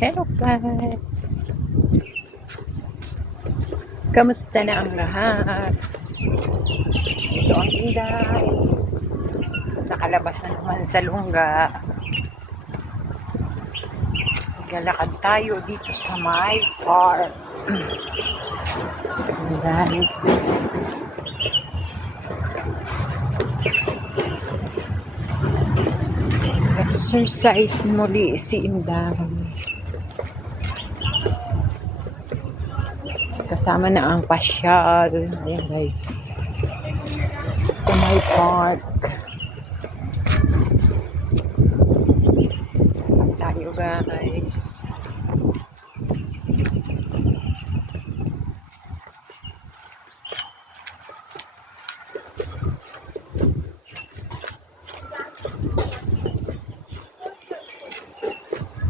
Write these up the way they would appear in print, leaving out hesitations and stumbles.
Hello guys! Kamusta na ang lahat? Ito ang Inday. Nakalabas na naman sa lungga. Maglalakad tayo dito sa my park. Guys. Exercise muli si Inday. Kasama na ang pasyal. Ayan guys. Sa my park. Tayo guys.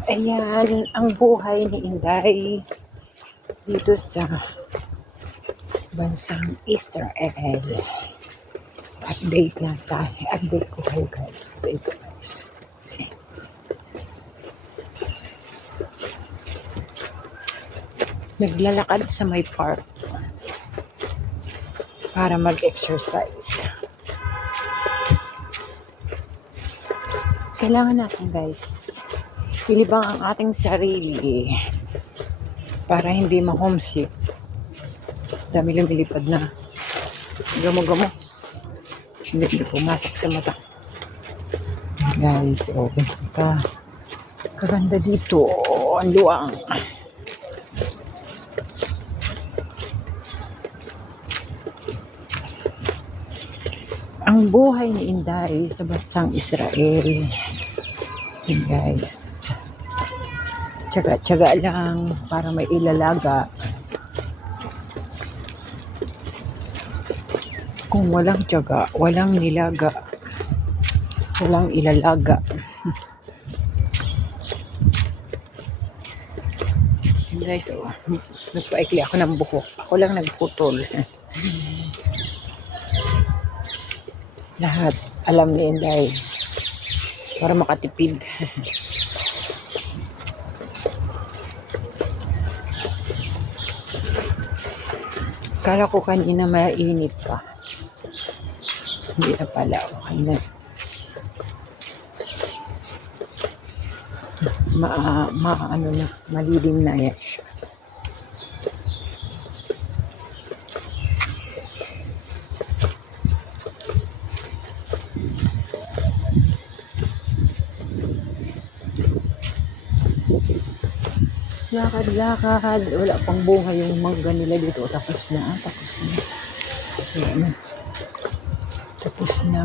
Ayan ang buhay ni Inday dito sa bansang Israel. Update na tayo. Update ko kayo guys. Ito guys. Naglalakad sa my park para mag-exercise. Kailangan natin guys ilibang ang ating sarili para hindi ma-homesick. Dami lumilipad na gamo-gamo. Hindi pumasok sa mata. Guys, open ka. Kaganda dito. Ang luwang. Ang buhay ni Inday sa bansang Israel. Yun guys. Tsaga-tsaga lang para may ilalaga. Kung walang tsaga, walang nilaga, walang ilalaga. Guys, oh, nagpaikli ako ng buhok. Ako lang nagputol. Lahat alam ni Inday para makatipid. Kala ko kanina mainit pa. Hindi na pala. Okay na. Ano na. Malilim na yan siya. Lakad-lakad. Wala pang bunga yung mangga nila dito. Tapos na. Ayan. Tapos na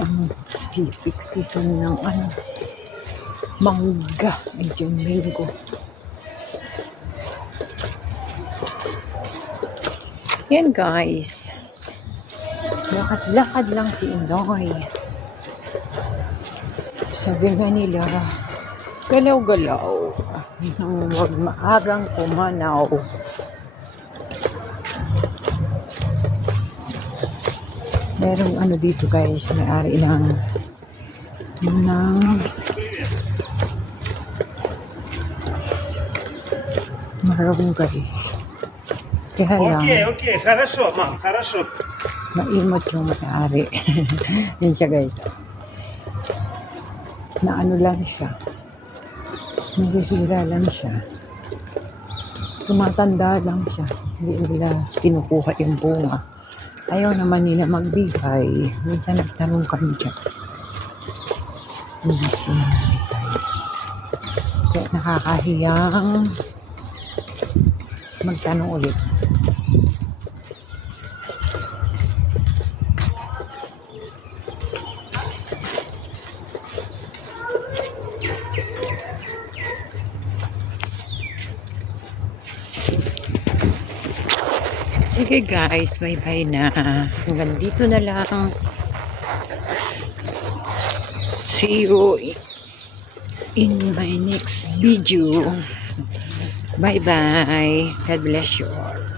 ang Pacific season ng mangga. Medyo mango. Yan guys. Lakad-lakad lang si Inday. Sabi nga nila, galaw-galaw. Huwag maagang pumanaw. Merong dito guys, may-ari ng marunggay. Kaya lang, okay, хорошо, мам, хорошо. maimot yung may-ari. Yan siya guys. Na lang siya. Nasisira lang siya. Tumatanda lang siya. Hindi nila kinukuha yung bunga. Ayaw naman nila magbigay. Minsan nagtanong kami dyan. Hindi siya nagbigay. Kaya nakakahiyang magtanong ulit. Sige guys, bye-bye na. Hanggang dito na lang. See you in my next video. Bye-bye. God bless you all.